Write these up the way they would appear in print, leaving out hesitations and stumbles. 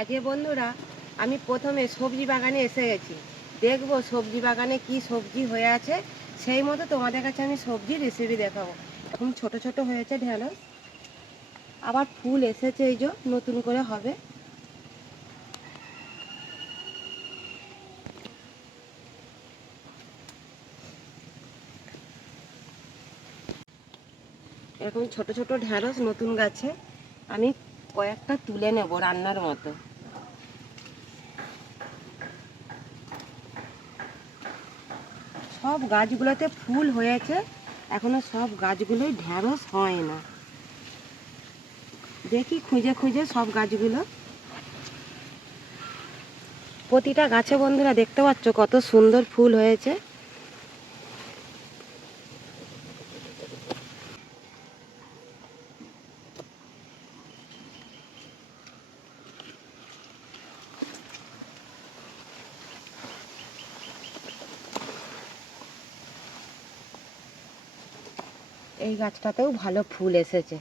আজকে বন্ধুরা আমি প্রথমে সবজি বাগানে এসে গেছি। দেখব সবজি বাগানে কি সবজি হয়ে আছে, সেই মতো তোমাদের কাছে আমি সবজির রেসিপি দেখাবো। এখন ছোট ছোট হয়েছে ঢেঁড়স, আবার ফুল এসেছে, এই যে নতুন করে হবে। এরকম ছোট ছোট ঢেঁড়স নতুন গাছে আমি কয়েকটা তুলে নেব রান্নার মতো। সব গাছগুলোতে ফুল হয়েছে, এখনো সব গাছগুলোই ঢেঁড়স হয় না। দেখি খুঁজে খুঁজে সব গাছগুলো। প্রতিটা গাছে বন্ধুরা দেখতে পাচ্ছ কত সুন্দর ফুল হয়েছে। এই গাছটাতেও ভালো ফুল এসেছে।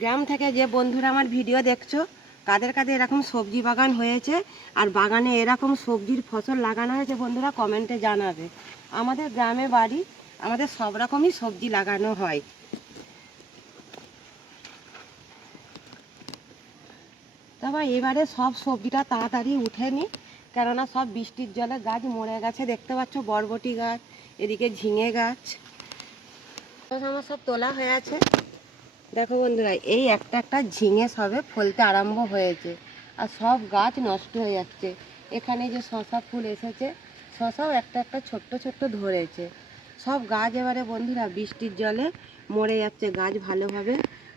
গ্রাম থেকে যে বন্ধুরা আমার ভিডিও দেখছো, কাদের কাদের এরকম সবজি বাগান হয়েছে আর বাগানে এরকম সবজির ফসল লাগানো হয়েছে বন্ধুরা কমেন্টে জানাবে। আমাদের গ্রামে বাড়ি, আমাদের সব রকমই সবজি লাগানো হয়। তবে এবারে সব সবজিটা তাড়াতাড়ি উঠেনি, কেননা সব বৃষ্টির জলে গাছ মরে গেছে। দেখতে পাচ্ছ বরবটি গাছ, এদিকে ঝিঙে গাছ আমার সব তোলা হয়ে আছে। দেখো বন্ধুরা, এই একটা একটা ঝিঙে সবে ফলতে আরম্ভ হয়েছে আর সব গাছ নষ্ট হয়ে যাচ্ছে। এখানে যে শশা ফুল এসেছে, শশাও একটা একটা ছোট্ট ছোট্ট ধরেছে। সব গাছ এবারে বন্ধুরা বৃষ্টির জলে মরে যাচ্ছে, গাছ ভালোভাবে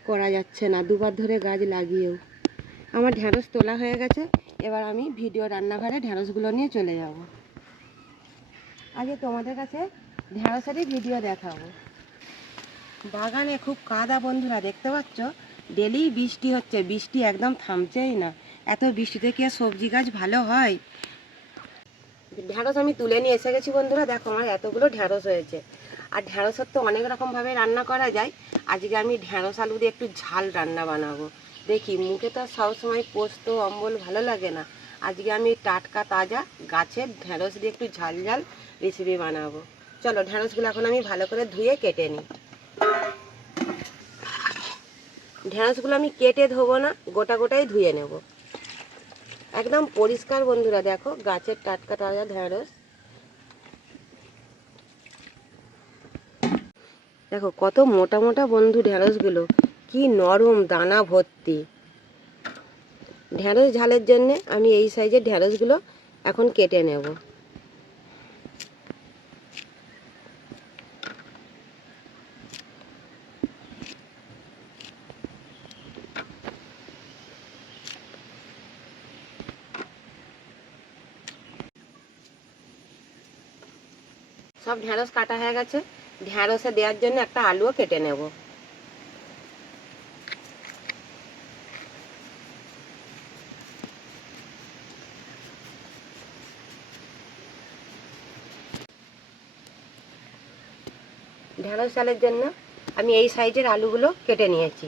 করা যাচ্ছে না, দুবার ধরে গাছ লাগিয়েও। আমার ঢ্যাঁড়স তোলা হয়ে গেছে, এবার আমি ভিডিও রান্নাঘরে ঢ্যাঁড়সগুলো নিয়ে চলে যাব। আগে তোমাদের কাছে ঢ্যাঁড়সেরই ভিডিও দেখাবো। বাগানে খুব কাদা বন্ধুরা, দেখতে পাচ্ছ ডেলি বৃষ্টি হচ্ছে, বৃষ্টি একদম থামছেই না। এত বৃষ্টিতে কি আর সবজি গাছ ভালো হয়? ঢ্যাঁড়স আমি তুলে নিয়ে এসে গেছি বন্ধুরা। দেখো আমার এতগুলো ঢ্যাঁড়স হয়েছে। আর ঢ্যাঁড়সের তো অনেক রকমভাবে রান্না করা যায়। আজকে আমি ঢ্যাঁড়স আলু দিয়ে একটু ঝাল রান্না বানাবো। দেখি, মুখে তো সবসময় পোস্ত অম্বল ভালো লাগে না। আজকে আমি টাটকা তাজা গাছের ঢ্যাঁড়স দিয়ে একটু ঝাল ঝাল রেসিপি বানাবো। চলো ঢ্যাঁড়সগুলো এখন আমি ভালো করে ধুয়ে কেটে নিই। ঢ্যাঁড়সগুলো আমি কেটে ধোবো না, গোটা গোটাই ধুয়ে নেব। একদম পরিষ্কার বন্ধুরা, দেখো গাছের টাটকা তাজা ঢ্যাঁড়স। দেখো কত মোটা মোটা বন্ধু ঢ্যাঁড়সগুলো, কি নরম, দানা ভর্তি। ঢ্যাঁড়স ঝালের জন্য আমি এই সাইজের ঢ্যাঁড়সগুলো এখন কেটে নেব। সব ঢ্যাঁড়স কাটা হয়ে গেছে, ঢ্যাঁড়সে দেওয়ার জন্য একটা আলুও কেটে নেব। ঢ্যাঁড়স ঝালের জন্য আমি এই সাইজের আলুগুলো কেটে নিয়েছি।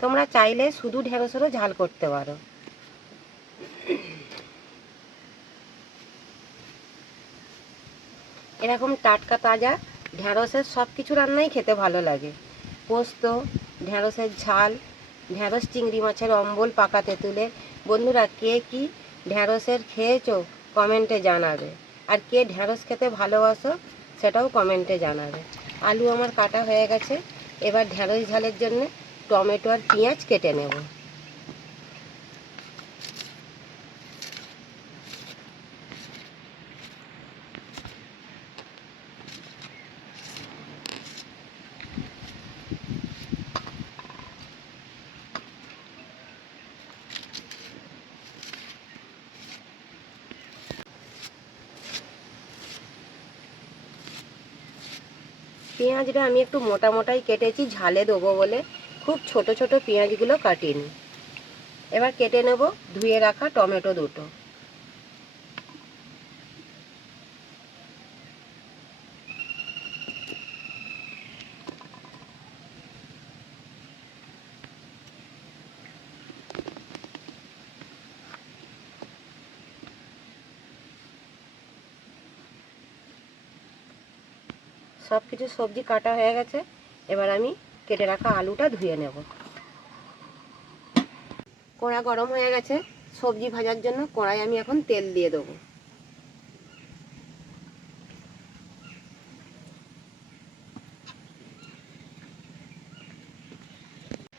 তোমরা চাইলে শুধু ঢ্যাঁড়সেরও ঝাল করতে পারো। এরকম টাটকা তাজা ঢ্যাঁড়সের সব কিছু রান্নাই খেতে ভালো লাগে। পোস্ত, ঢ্যাঁড়সের ঝাল, ঢ্যাঁড়স চিংড়ি মাছের অম্বল, পাকা তেঁতুলের। বন্ধুরা কে কি ঢ্যাঁড়সের খেয়েছো কমেন্টে জানাবে। আর কে ঢ্যাঁড়স খেতে ভালোবাসো সেটাও কমেন্টে জানাবে। আলু আমার কাটা হয়ে গেছে, এবার ঢ্যাঁড়স ঝালের জন্য টমেটো আর পেঁয়াজ কেটে নেব। পেঁয়াজটা আমি একটু মোটা মোটাই কেটেছি ঝালে দেবো বলে, খুব ছোট ছোট পেঁয়াজগুলো কাটিনি। এবার কেটে নেব ধুয়ে রাখা টমেটো দুটো। সব কিছু সবজি কাটা হয়ে গেছে, এবার আমি কেটে রাখা আলুটা ধুয়ে নেব। কড়া গরম হয়ে গেছে, সবজি ভাজার জন্য কড়াই আমি এখন তেল দিয়ে দেবো।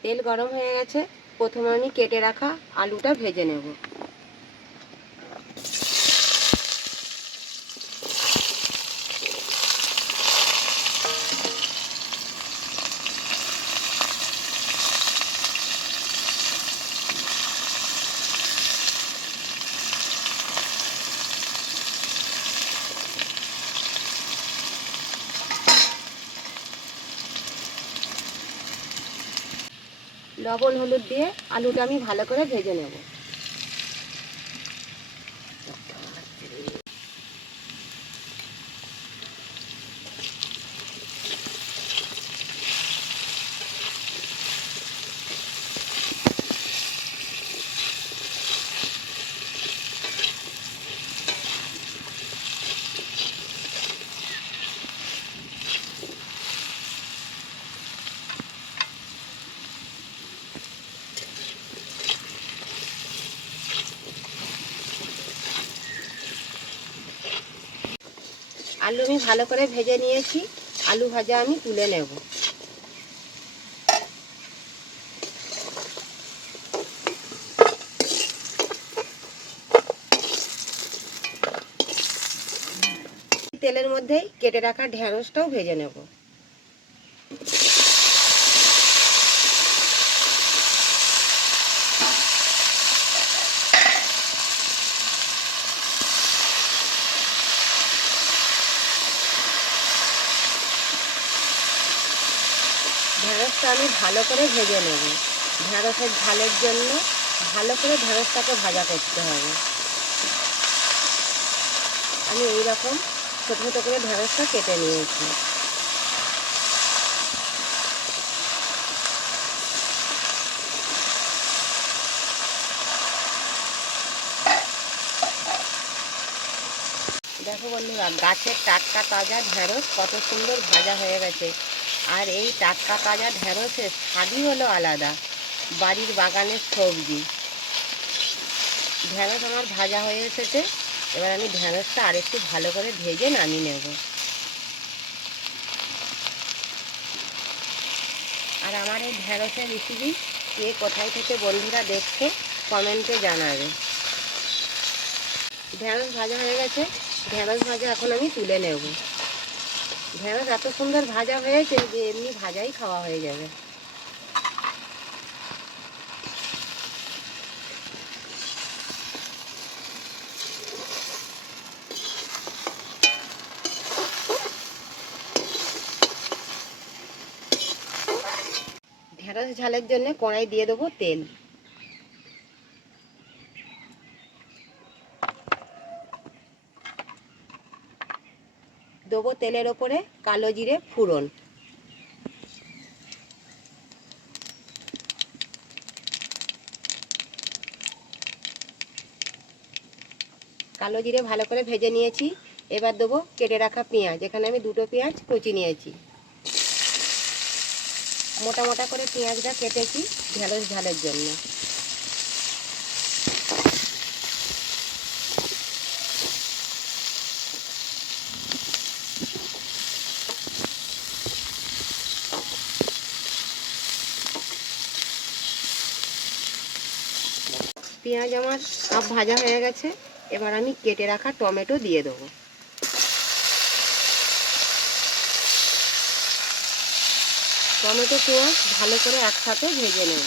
তেল গরম হয়ে গেছে, প্রথমে আমি কেটে রাখা আলুটা ভেজে নেব। লবণ হলুদ দিয়ে আলুটা আমি ভালো করে ভেজে নেব। আলু আমি ভালো করে ভেজে নিয়েছি, আলু ভাজা আমি তুলে নেব। তেলের মধ্যেই কেটে রাখা ঢেঁড়সটাও ভেজে নেব। ঢেঁড়সটা আমি ভালো করে ভেজে নেব। ঢেঁড়সের ঝালের জন্য ভালো করে ঢেঁড়সটাকে ভাজা করতে হবে। আমি এইরকম ছোটো ছোটো করে ঢেঁড়সটা কেটে নিয়েছি। দেখো বন্ধুরা, গাছের টাটকা তাজা ঢেঁড়স কত সুন্দর ভাজা হয়ে গেছে। আর এই টাটকা তাজা ঢেঁড়সের স্বাদই হলো আলাদা, বাড়ির বাগানের সবজি। ঢেঁড়স আমার ভাজা হয়ে এসেছে, এবার আমি ঢেঁড়সটা আরেকটু ভালো করে ভেজে নামিয়ে নেব। আর আমার এই ঢেঁড়সের রেসিপি কে কোথায় থেকে বন্ধুরা দেখছে কমেন্টে জানাবে। ঢেঁড়স ভাজা হয়ে গেছে, ঢেঁড়স ভাজা এখন আমি তুলে নেব। ঢেঁড়স এত সুন্দর ভাজা হয়েছে যে এমনি ভাজাই খাওয়া হয়ে যাবে। ঢেঁড়স ঝালের জন্য কড়াই দিয়ে দেবো তেল। দেবো তেলের ওপরে কালো জিরে ফোড়ন। কালো জিরে ভালো করে ভেজে নিয়েছি, এবার দেবো কেটে রাখা পেঁয়াজ। এখানে আমি দুটো পেঁয়াজ কুচি নিয়েছি। মোটা মোটা করে পেঁয়াজটা কেটেছি ঢেঁড়স ঝালের জন্য। পেঁয়াজ আমার সব ভাজা হয়ে গেছে, এবার আমি কেটে রাখা টমেটো দিয়ে দেবো। টমেটো পেঁয়াজ ভালো করে একসাথে ভেজে নেব।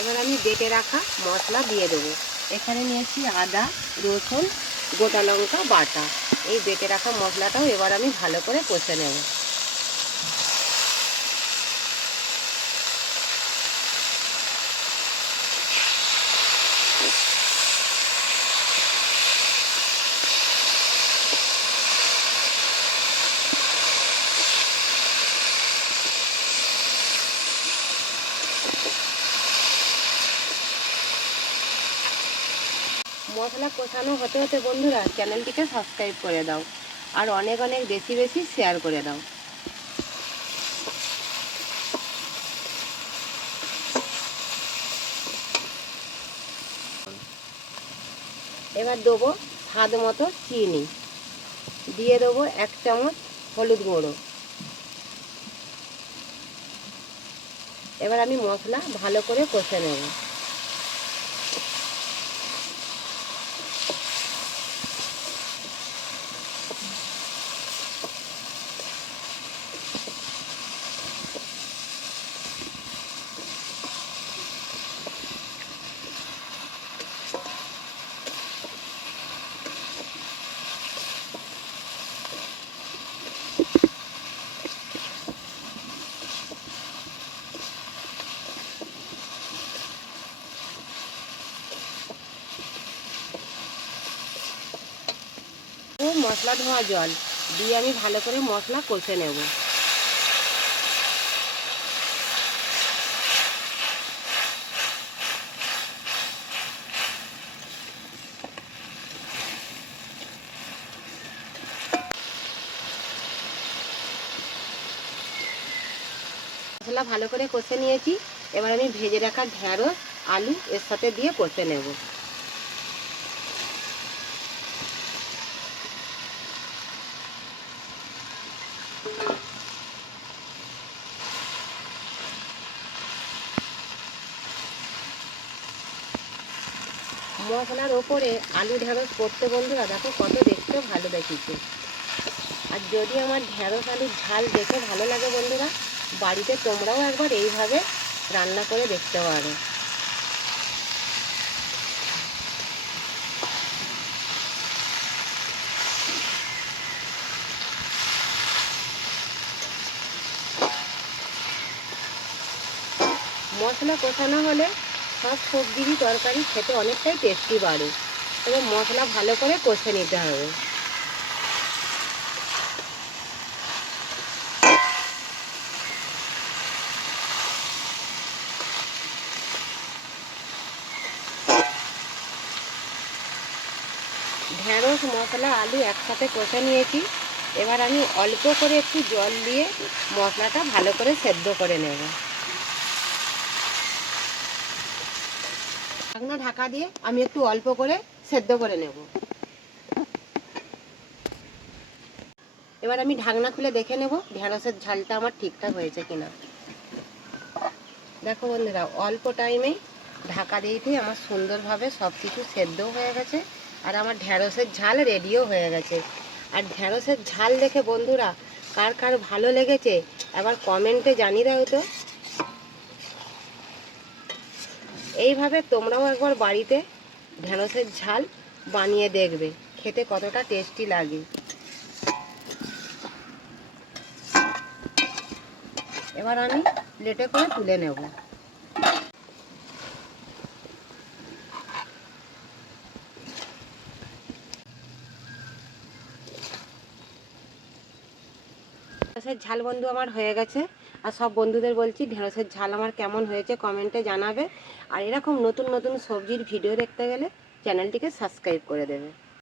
এবার আমি বেটে রাখা মশলা দিয়ে দেবো। এখানে নিয়েছি আদা, রসুন, গোটা লঙ্কা বাটা। এই বেটে রাখা মশলাটাও এবার আমি ভালো করে কষে নেব। মশলা কষানো হতে হতে বন্ধুরা চ্যানেলটিকে সাবস্ক্রাইব করে দাও আর অনেক অনেক বেশি বেশি শেয়ার করে দাও। এবার দেবো স্বাদ মতো চিনি, দিয়ে দেবো 1 চামচ হলুদ গুঁড়ো। এবার আমি মশলা ভালো করে কষে নেব। মশলা ধোয়া জল দিয়ে আমি ভালো করে মশলা কষে নেব। মশলা ভালো করে কষে নিয়েছি। এবার আমি ভেজে রাখা ঢেঁড়স আলু এর সাথে দিয়ে কষে নেব। মশলার ওপরে আলু ঢেঁড়স করতে বন্ধুরা দেখো কত দেখতে ভালো দেখিছে। আর যদি আমার ঢেঁড়স আলুর ঝাল দেখে ভালো লাগে বন্ধুরা, বাড়িতে তোমরাও একবার এইভাবে রান্না করে দেখতে পারো। মশলা কষানো হলে সব সবজিরই তরকারি খেতে অনেকটাই টেস্টি বাড়ে। তবে মশলা ভালো করে কষে নিতে হবে। ঢেঁড়স মশলা আলু একসাথে কষে নিয়েছি। এবার আমি অল্প করে একটু জল দিয়ে মশলাটা ভালো করে সেদ্ধ করে নেব। ঢাকনা ঢাকা দিয়ে আমি একটু অল্প করে সেদ্ধ করে নেব। এবার আমি ঢাকনা খুলে দেখে নেব ঢেঁড়সের ঝালটা আমার ঠিকঠাক হয়েছে কিনা। দেখো বন্ধুরা, অল্প টাইমেই ঢাকা দিয়েছি আমার সুন্দরভাবে সব কিছু সেদ্ধ হয়ে গেছে আর আমার ঢেঁড়সের ঝাল রেডিও হয়ে গেছে। আর ঢেঁড়সের ঝাল দেখে বন্ধুরা কার কার ভালো লেগেছে এবার কমেন্টে জানিয়ে দাও তো। এইভাবে তোমরাও একবার বাড়িতে ঢেঁড়সের ঝাল বানিয়ে দেখবে, খেতে কতটা টেস্টি লাগে। এবার আমি প্লেটে করে তুলে নেব। ঢেঁড়সের ঝাল বন্ধু আমার হয়ে গেছে। আর সব বন্ধুদের বলছি ঢেঁড়সের ঝাল আমার কেমন হয়েছে কমেন্টে জানাবে। আর এরকম নতুন নতুন সবজির ভিডিও দেখতে গেলে চ্যানেলটিকে সাবস্ক্রাইব করে দেবে।